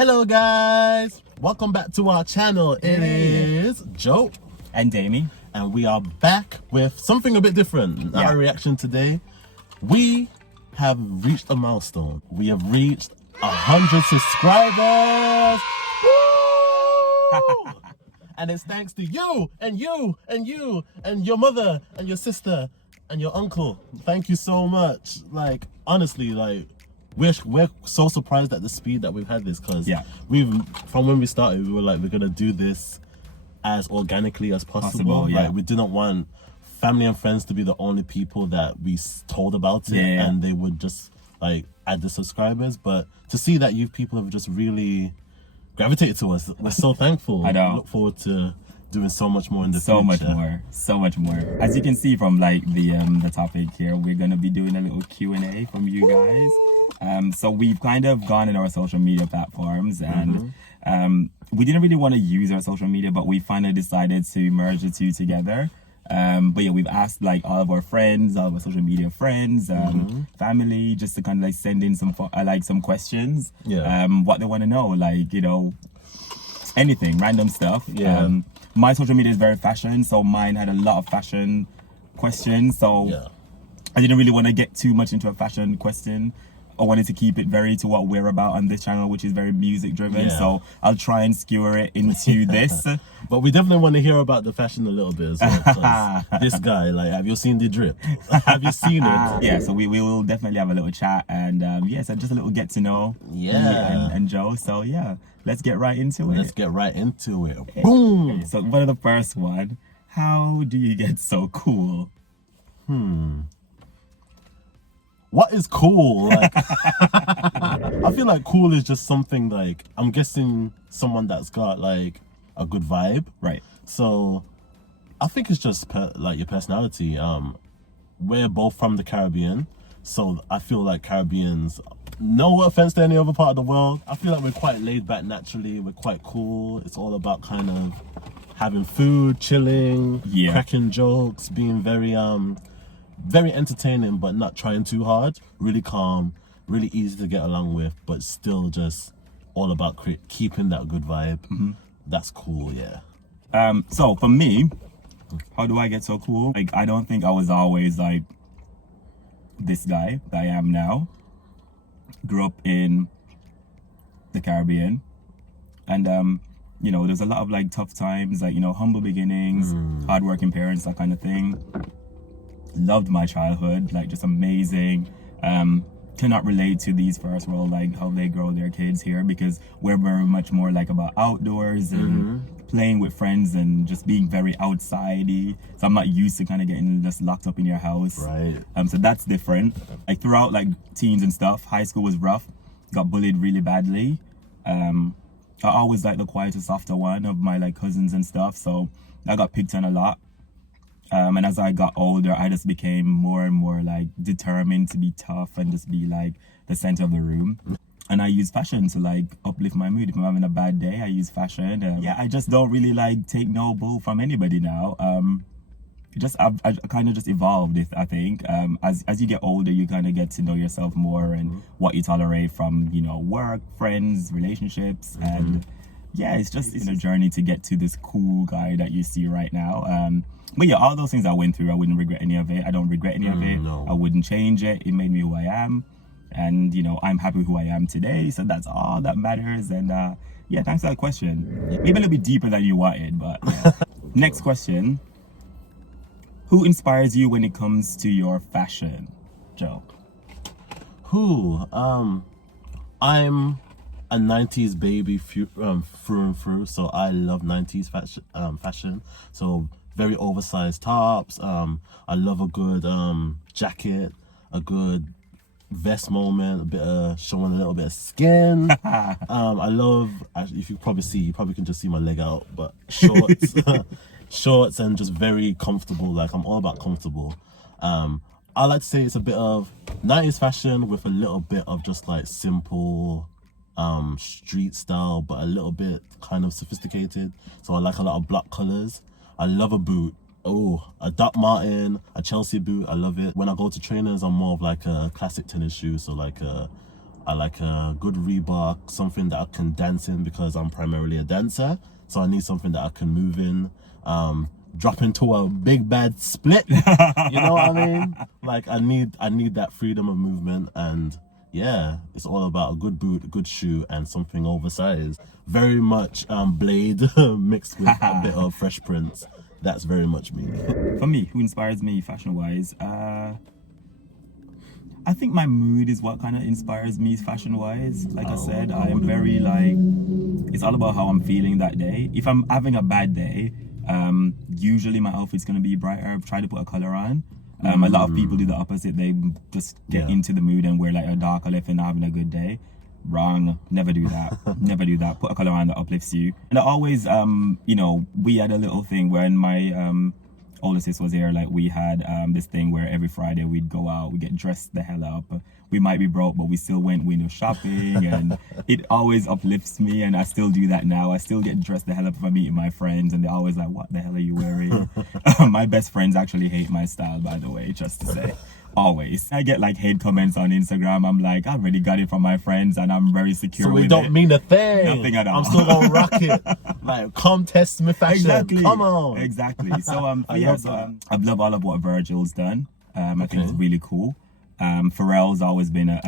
Hello guys, welcome back to our channel. It is Joe and Damie, and we are back with something a bit different. Our reaction today, we have reached a milestone. We have reached 100 subscribers. Woo! And it's thanks to you and you and you and your mother and your sister and your uncle. Thank you so much. Like, honestly, like, we're so surprised at the speed that we've had this, because from when we started, we were like, we're gonna do this as organically as possible. Like, we didn't want family and friends to be the only people that we told about it, and they would just like add the subscribers. But to see that you people have just really gravitated to us, we're so thankful. I know. Look forward to doing so much more in the future. So much more. As you can see from like the topic here, we're gonna be doing a little Q&A from you guys. So we've kind of gone in our social media platforms, and we didn't really want to use our social media, but we finally decided to merge the two together. But yeah, we've asked like all of our friends, all of our social media friends, family, just to kind of like send in some questions. What they want to know, like, you know, anything, random stuff. My social media is very fashion, so mine had a lot of fashion questions. So I didn't really want to get too much into a fashion question. I wanted to keep it very to what we're about on this channel, which is very music driven. So I'll try and skewer it into this. But we definitely want to hear about the fashion a little bit as well. 'Cause this guy, like, have you seen the drip? Have you seen it? Yeah, so we will definitely have a little chat, and so just a little get to know me and Joe. So yeah, let's get right into it. Let's get right into it. Boom! Okay, so one of the first one, how do you get so cool? What is cool? Like, I feel like cool is just something, like, I'm guessing someone that's got like a good vibe, right? So I think it's just like your personality. We're both from the Caribbean, so I feel like Caribbeans, no offense to any other part of the world, I feel like we're quite laid back naturally. We're quite cool. It's all about kind of having food, chilling, cracking jokes, being very entertaining, but not trying too hard. Really calm, really easy to get along with, but still just all about keeping that good vibe. That's cool. So for me, how do I get so cool? Like, I don't think I was always like this guy that I am now. Grew up in the Caribbean, and you know, there's a lot of like tough times, like, you know, humble beginnings, hardworking parents, that kind of thing. Loved my childhood, like, just amazing. Cannot relate to these first world, like how they grow their kids here, because we're very much more like about outdoors and playing with friends and just being very outsidey. So I'm not used to kind of getting just locked up in your house. So that's different. Like, throughout like teens and stuff, high school was rough. Got bullied really badly. I always like the quieter, softer one of my like cousins and stuff, so I got picked on a lot. And as I got older, I just became more and more like determined to be tough and just be like the center of the room. And I use fashion to like uplift my mood. If I'm having a bad day, I use fashion. I just don't really like take no bull from anybody now. I kind of just evolved, I think. As you get older, you kind of get to know yourself more and what you tolerate from, you know, work, friends, relationships, and it's a journey to get to this cool guy that you see right now. But yeah, all those things I went through, I wouldn't regret any of it. I don't regret any of it. No. I wouldn't change it. It made me who I am. And, you know, I'm happy with who I am today. So that's all that matters. And thanks for that question. Maybe a little bit deeper than you wanted, but Next question. Who inspires you when it comes to your fashion, Joe? I'm a 90s baby through and through, so I love 90s fashion. So very oversized tops. I love a good jacket, a good vest moment, a bit of showing a little bit of skin. I love, if you probably can just see my leg out, but shorts, shorts, and just very comfortable. Like, I'm all about comfortable. I like to say it's a bit of 90s fashion with a little bit of just like simple street style, but a little bit kind of sophisticated. So I like a lot of black colors. I love a boot. A Doc Martin, a Chelsea boot. I love it. When I go to trainers, I'm more of like a classic tennis shoe. So like I like a good Reebok, something that I can dance in because I'm primarily a dancer. So I need something that I can move in. Drop into a big bad split. You know what I mean? Like I need that freedom of movement, and yeah, it's all about a good boot, a good shoe, and something oversized. Very much Blade mixed with a bit of Fresh Prince. That's very much me. For me, who inspires me fashion wise, I think my mood is what kind of inspires me fashion wise. Like I said, I am very like, it's all about how I'm feeling that day. If I'm having a bad day, usually my outfit's gonna be brighter. Try to put a color on. A lot of people do the opposite. They just get into the mood and wear like a darker lip and not having a good day. Wrong. Never do that. Never do that. Put a color on that uplifts you. And I always, you know, we had a little thing when my older sis was here. Like we had this thing where every Friday we'd go out, we get dressed the hell up. We might be broke, but we still went window shopping, and it always uplifts me. And I still do that now. I still get dressed the hell up if I'm meeting my friends, and they're always like, "What the hell are you wearing?" My best friends actually hate my style, by the way, just to say. Always. I get like hate comments on Instagram. I'm like, I already got it from my friends and I'm very secure so with it. So it don't mean a thing. Nothing at all. I'm still gonna rock it. Like, come test me fashion. Exactly. Come on. Exactly. So I love all of what Virgil's done. I think it's really cool. Pharrell's always been a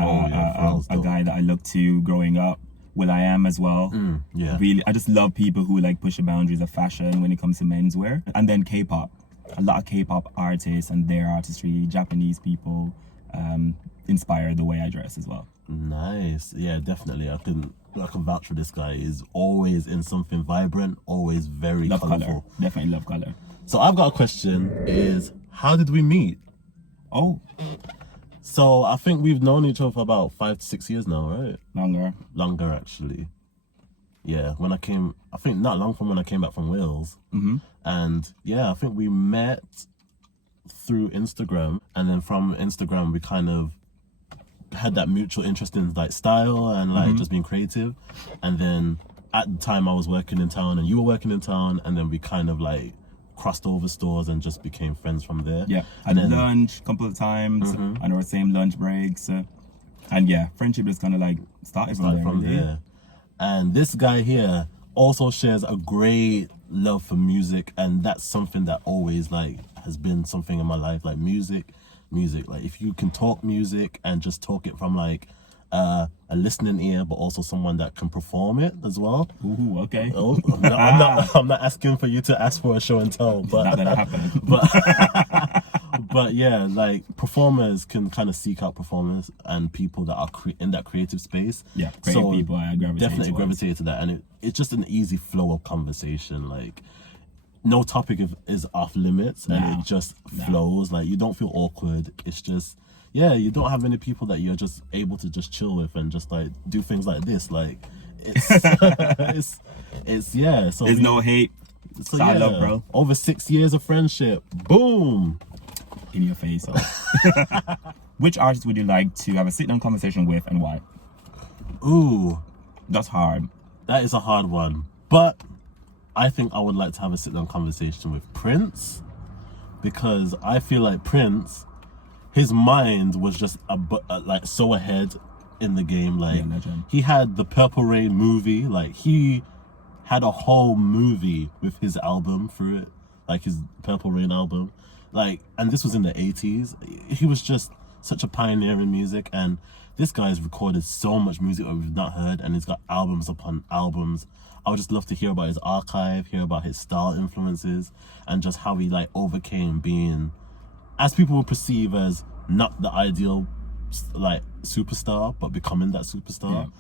guy that I looked to growing up. will.i.am as well. Yeah. Really, I just love people who like push the boundaries of fashion when it comes to menswear. And then K-pop. A lot of K-pop artists and their artistry, Japanese people, inspire the way I dress as well. Nice. Yeah, definitely. I can vouch for this guy. He's always in something vibrant, always very love colorful. Color. Definitely love color. So I've got a question, is how did we meet? Oh. So I think we've known each other for about 5 to 6 years now, right? Longer actually. Yeah, when I think not long from when I came back from Wales. And yeah, I think we met through Instagram, and then from Instagram we kind of had that mutual interest in like style and like just being creative. And then at the time I was working in town and you were working in town, and then we kind of like crossed over stores and just became friends from there. Yeah, had lunch a couple of times on our same lunch breaks, and yeah, friendship just kind of like started from there. And this guy here also shares a great love for music, and that's something that always like has been something in my life. Like music, like if you can talk music and just talk it from like a listening ear, but also someone that can perform it as well. Ooh, okay. Oh, I'm not asking for you to ask for a show and tell, but not that happened. But yeah, like performers can kind of seek out performers and people that are in that creative space. Yeah, creative people I gravitate to that, and it's just an easy flow of conversation. Like no topic is off limits, and it just flows. Like you don't feel awkward. It's just you don't have many people that you're just able to just chill with and just like do things like this. Like it's So there's no hate. So I love, bro. Over 6 years of friendship. Boom. In your face. Which artist would you like to have a sit-down conversation with, and why? Ooh, that's hard. That is a hard one, but I think I would like to have a sit-down conversation with Prince, because I feel like Prince, his mind was just like so ahead in the game. Like he had the Purple Rain movie. Like he had a whole movie with his album through it, like his Purple Rain album. Like, and this was in the 80s. He was just such a pioneer in music, and this guy's recorded so much music that we've not heard, and he's got albums upon albums. I would just love to hear about his archive, hear about his style influences, and just how he like overcame being, as people would perceive as not the ideal like superstar, but becoming that superstar.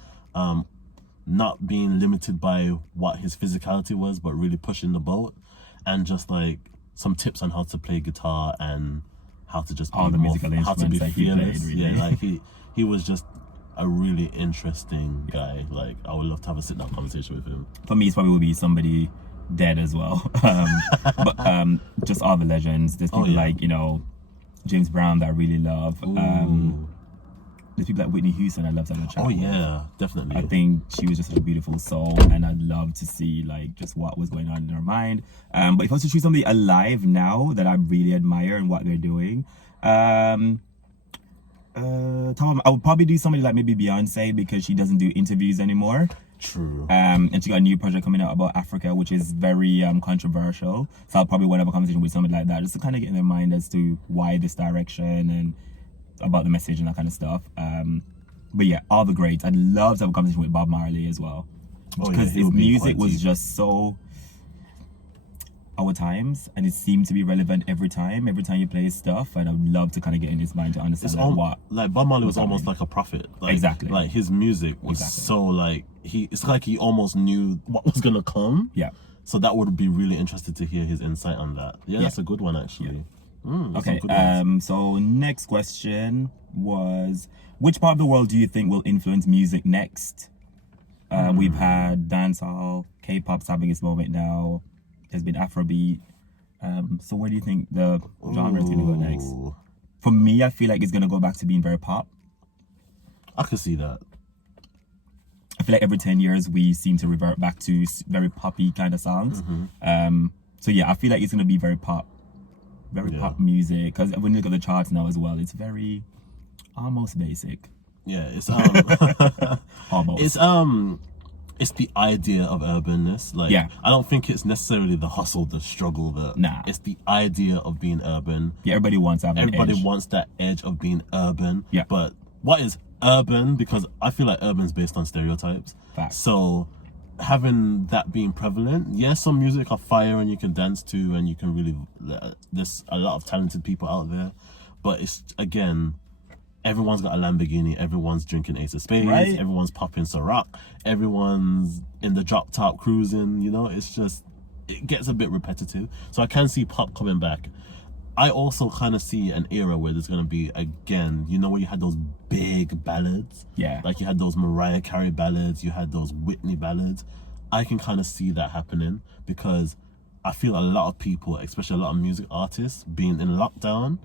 Not being limited by what his physicality was, but really pushing the boat, and just like some tips on how to play guitar and how to just all the musical instruments, how to be fearless. Really. Yeah, like he was just a really interesting guy. Like I would love to have a sit-down conversation with him. For me, it probably would be somebody dead as well. But just all the legends. There's people like James Brown that I really love. There's people like Whitney Houston I love to have a chat with. Yeah, definitely. I think she was just such a beautiful soul, and I'd love to see like just what was going on in her mind. But if I was to choose somebody alive now that I really admire and what they're doing, I would probably do somebody like maybe Beyonce, because she doesn't do interviews anymore. True. And she got a new project coming out about Africa, which is very controversial. So I'll probably want to have a conversation with somebody like that, just to kind of get in their mind as to why this direction and about the message and that kind of stuff. But yeah, all the greats. I'd love to have a conversation with Bob Marley as well, because his music was just so our times, and it seemed to be relevant every time you play his stuff. And I'd love to kind of get in his mind to understand like Bob Marley was almost like a prophet. Like, exactly. Like his music was so like it's like he almost knew what was gonna come. Yeah. So that would be really interested to hear his insight on that. Yeah, that's a good one actually. Yeah. Okay. So next question was, which part of the world do you think will influence music next? We've had dancehall, K-pop's having its moment now. There's been Afrobeat. So where do you think the genre is going to go next? For me, I feel like it's going to go back to being very pop. I can see that. I feel like every 10 years we seem to revert back to very poppy kind of songs. So yeah, I feel like it's going to be very pop music. Because when you look at the charts now as well, it's very almost basic. Yeah, it's almost. It's the idea of urbanness. Like, I don't think it's necessarily the hustle, the struggle. It's the idea of being urban. Yeah, everybody wants that. Everybody wants that edge of being urban. Yeah. But what is urban? Because I feel like urban's based on stereotypes. Fact. So having that being prevalent, some music are fire and you can dance to, and you can really. There's a lot of talented people out there, but it's again. Everyone's got a Lamborghini, everyone's drinking Ace of Spades, everyone's popping Ciroc, everyone's in the drop top cruising, it's just, it gets a bit repetitive. So I can see pop coming back. I also kind of see an era where there's going to be, again, where you had those big ballads. Yeah. Like you had those Mariah Carey ballads, you had those Whitney ballads. I can kind of see that happening, because I feel a lot of people, especially a lot of music artists, being in lockdown,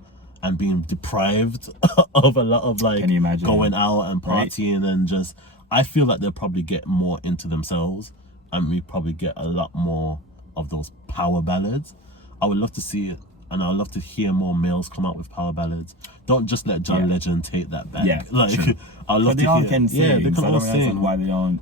and being deprived of a lot of like going out and partying and just, I feel like they'll probably get more into themselves, and we probably get a lot more of those power ballads. I would love to see it, and I would love to hear more males come out with power ballads. Don't just let John Legend take that back. Yeah, like I love to they all hear. Can sing. They can all sing. Why they don't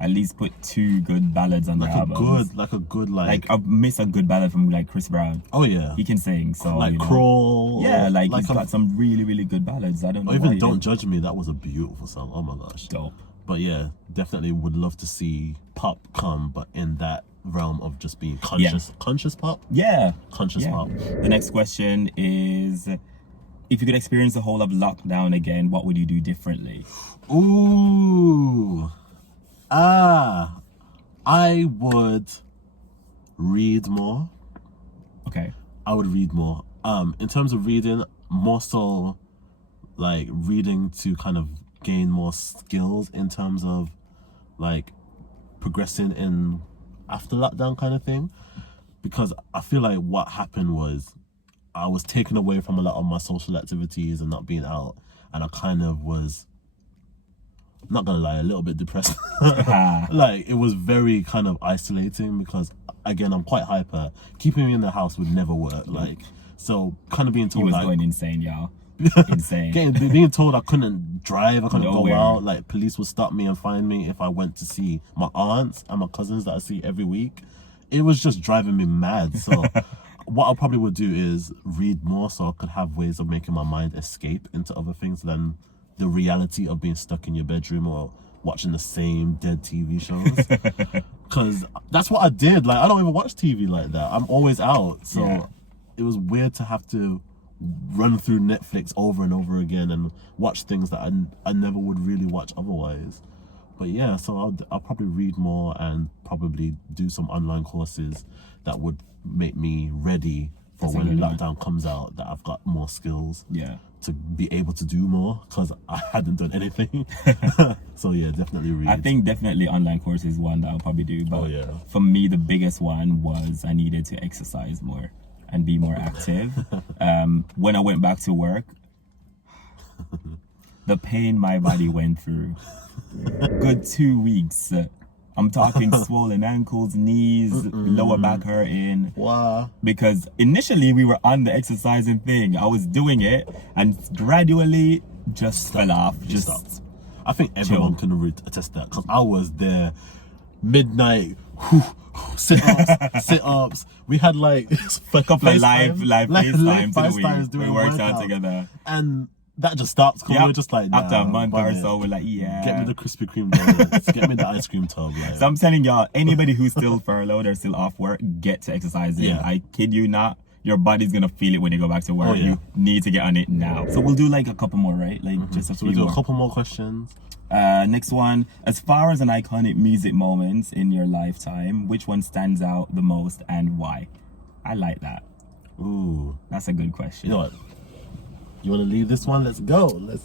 at least put 2 good ballads on the album. Like a good I've missed a good ballad from like Chris Brown. Oh yeah, he can sing. So like Crawl. Yeah, he's got some really really good ballads. I don't know. Or even Don't Judge Me. That was a beautiful song. Oh my gosh, dope. But yeah, definitely would love to see pop come, but in that realm of just being conscious pop. Yeah, conscious pop. The next question is, if you could experience the whole of lockdown again, what would you do differently? Ooh. I would read more. Okay. I would read more. In terms of reading, more so like reading to kind of gain more skills in terms of like progressing in after lockdown kind of thing. Because I feel like what happened was I was taken away from a lot of my social activities and not being out, and I kind of was, not gonna lie, a little bit depressed. Like it was very kind of isolating, because again, I'm quite hyper. Keeping me in the house would never work. Like, so kind of being told he was going insane, y'all. Insane. Being told I couldn't drive, I couldn't go out. Like police would stop me and find me if I went to see my aunts and my cousins that I see every week. It was just driving me mad. So what I probably would do is read more, so I could have ways of making my mind escape into other things than the reality of being stuck in your bedroom or watching the same dead TV shows. Because that's what I did. Like, I don't even watch TV like that. I'm always out. So it was weird to have to run through Netflix over and over again and watch things that I never would really watch otherwise. But yeah, so I'll probably read more and probably do some online courses that would make me ready for when lockdown comes out, that I've got more skills to be able to do more, because I hadn't done anything. So yeah, definitely read. I think definitely online course is one that I'll probably do. But for me, the biggest one was I needed to exercise more and be more active. When I went back to work, the pain my body went through. Good 2 weeks. I'm talking swollen ankles, knees, lower back hurting. Wow. Because initially we were on the exercising thing. I was doing it, and gradually just fell off. He Just stopped. I think everyone chill. can attest that because I was there midnight. Sit-ups. We had like a couple of live FaceTimes FaceTimes doing we worked out workout. together. And that just stopped because we were just like, nah, after a month bun or it. so, we're like, yeah. Get me the Krispy Kreme donuts. Get me the ice cream tub. Like. So I'm telling y'all, anybody who's still furloughed or still off work, get to exercising. Yeah. I kid you not. Your body's gonna feel it when you go back to work. Oh, yeah. You need to get on it now. So we'll do like a couple more, right? Like just a So few we do more. a couple more questions. Next one. As far as an iconic music moments in your lifetime, which one stands out the most and why? I like that. Ooh. That's a good question. You know what? You want to leave this one? Let's go. Let's.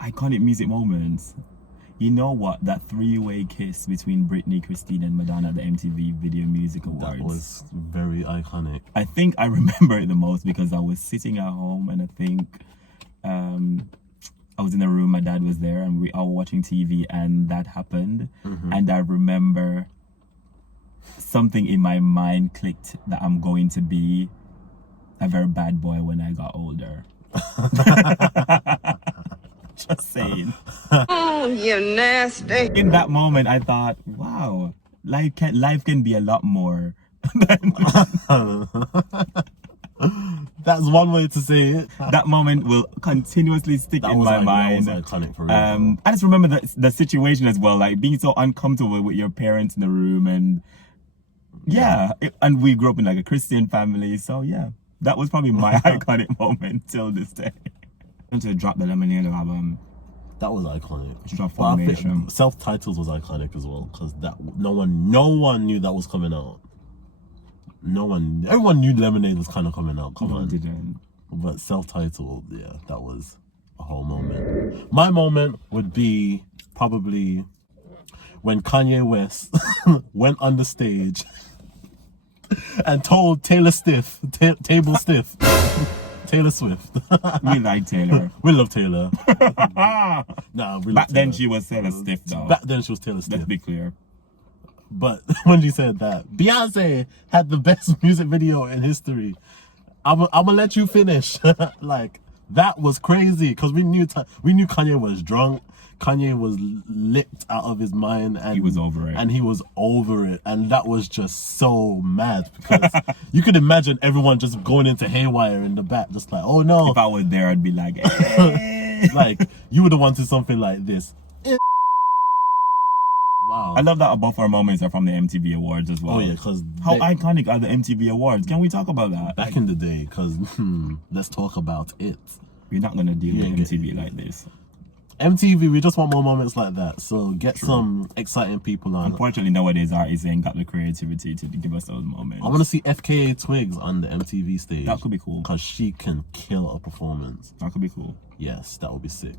Iconic music moments. You know what? That three-way kiss between Britney, Christina, and Madonna at the MTV Video Music Awards. That was very iconic. I think I remember it the most because I was sitting at home and I think I was in a room, my dad was there, and we all were watching TV, and that happened. And I remember something in my mind clicked that I'm going to be a very bad boy when I got older. Just saying. Oh, you nasty. In that moment, I thought, wow, life can be a lot more. That's one way to say it. That moment will continuously stick in my mind. That was iconic for real. I just remember the situation as well, like being so uncomfortable with your parents in the room, and and we grew up in like a Christian family, so yeah, that was probably my iconic moment till this day. To Drop the Lemonade album. That was iconic. Drop But I think Formation. Self-Titles was iconic as well because that no one knew that was coming out. Everyone knew Lemonade was kind of coming out. Come on, Didn't. but Self-Titled, yeah, that was a whole moment. My moment would be probably when Kanye West went on the stage and told Taylor Swift. Taylor Swift. We like Taylor. We love Taylor. Nah, we love Back then Taylor. she was Taylor Stiff though. Back then she was Taylor Let's Swift. be clear. But when she said that, Beyonce had the best music video in history. I'm gonna let you finish. Like that was crazy because we knew Kanye was drunk. Kanye was licked out of his mind, and He was over it. And he was over it, and that was just so mad because you could imagine everyone just going into haywire in the back, just like, oh no. If I was there, I'd be like, eh. Like you would have wanted something like this. Wow. I love that both our moments are from the MTV Awards as well. Oh yeah, because How iconic are the MTV Awards? Can we talk about that? back in the day, because let's talk about it. We're not gonna deal with ain't get MTV like this. MTV, we just want more moments like that. So get some exciting people on. Unfortunately, nowadays artists ain't got the creativity to give us those moments. I want to see FKA Twigs on the MTV stage. That could be cool. Because she can kill a performance. That could be cool. Yes, that would be sick.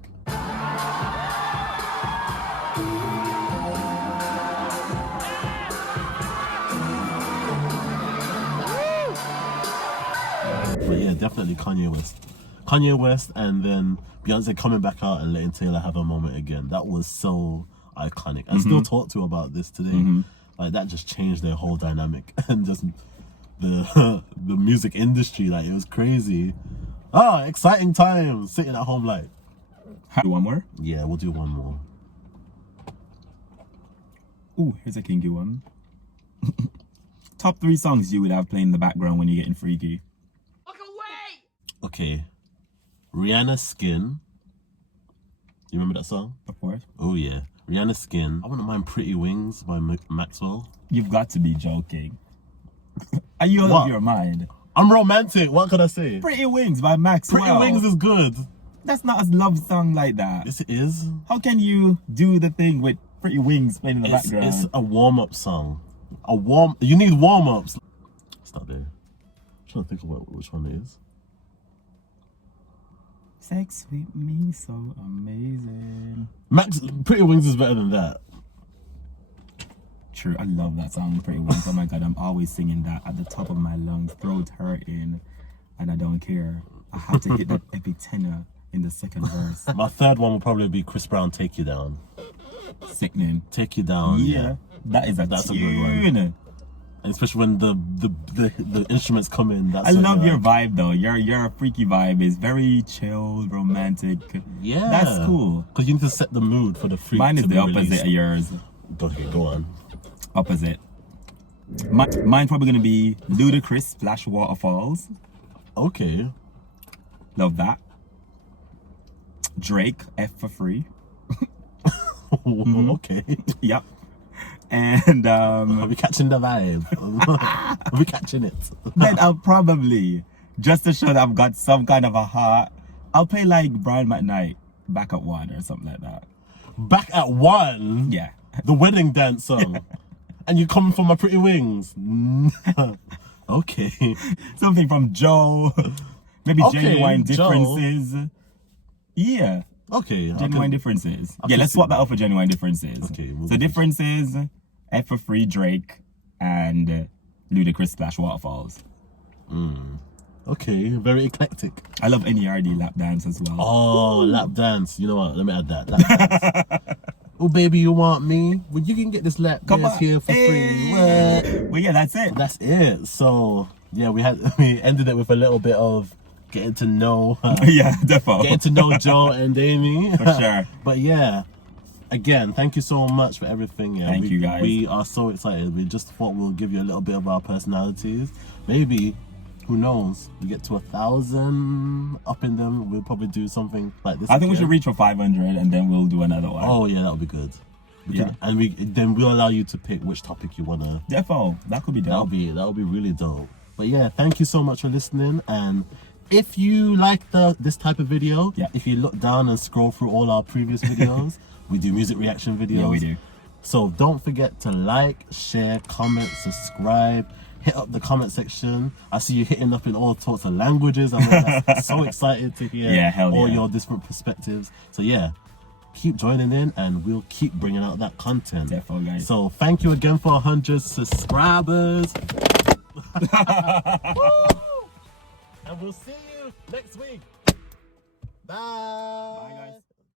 But yeah, definitely Kanye West. Kanye West and then Beyonce coming back out and letting Taylor have a moment again. That was so iconic. I still talk to her about this today. Like that just changed their whole dynamic and just the music industry. Like it was crazy. Exciting times. Sitting at home like, Do one more? yeah, we'll do one more. Ooh, here's a kinky one. Top 3 songs you would have playing in the background when you're getting freaky. Okay. Rihanna's Skin. You remember that song? Of course. Oh yeah. Rihanna's Skin. I wouldn't mind Pretty Wings by Maxwell. You've got to be joking. Are you out What? of your mind? I'm romantic. What could I say? Pretty Wings by Maxwell. Pretty Wings is good. That's not a love song like that. Yes, it is. How can you do the thing with Pretty Wings playing in the background? It's a warm-up song. You need warm-ups. Stop there. I'm trying to think of which one it is. Sex with me so amazing. Pretty Wings is better than that. True, I love that song, Pretty Wings. Oh my god, I'm always singing that at the top of my lungs, throat hurting, and I don't care. I have to hit that epic tenor in the second verse. My third one will probably be Chris Brown, Take You Down. Sickening. Take You Down. Yeah, that is That's a good one. And especially when the instruments come in. That's I when love you're your like, vibe though. Your freaky vibe is very chill, romantic. yeah, That's cool. Because you need to set the mood for the freak. Mine is to the be opposite released. of yours. Okay, go on. Opposite. Mine's probably gonna be Ludacris Splash Waterfalls. Okay. Love that. Drake F for Free. Okay. Yep. And Are we catching the vibe? Are we catching it? then I'll probably, just to show that I've got some kind of a heart, I'll play like Brian McKnight, Back at One or something like that. Back at One. Yeah. The wedding dance song. And you come from my pretty wings. Okay. Something from Joe. Maybe Okay, Genuine Joe. Differences. Yeah. Okay. Genuine Differences. I Yeah, can let's see swap that. that out for Genuine Differences. Okay, we'll So do Differences, F for Free, Drake, and Ludacris Splash Waterfalls. Okay. Very eclectic. I love NERD lap dance as well. Oh, lap dance. You know what? Let me add that. Lap dance. Oh, baby, you want me? Well, you can get this lap dance here for free. What? Well, yeah, that's it. That's it. So yeah, we ended it with a little bit of getting to know Yeah, defo. getting to know Joe and Damie. For sure. But yeah, again, thank you so much for everything. Yeah, Thank you, guys. We are so excited. We just thought we'll give you a little bit of our personalities. Maybe, who knows? We get to 1,000 up in them. We'll probably do something like this. I think we again. should reach for 500 and then we'll do another one. Oh yeah, that would be good. Yeah. And then we'll allow you to pick which topic you wanna. Defo. That could be dope. That'll be really dope. But yeah, thank you so much for listening. And if you like this type of video, Yeah. if you look down and scroll through all our previous videos, we do music reaction videos. Yeah, we do. So don't forget to like, share, comment, subscribe, hit up the comment section. I see you hitting up in all sorts of languages. I'm so excited to hear Yeah, hell all yeah. your different perspectives. So yeah, keep joining in and we'll keep bringing out that content. Defo, guys. So thank you again for 100 subscribers. And we'll see you next week. Bye. Bye, guys.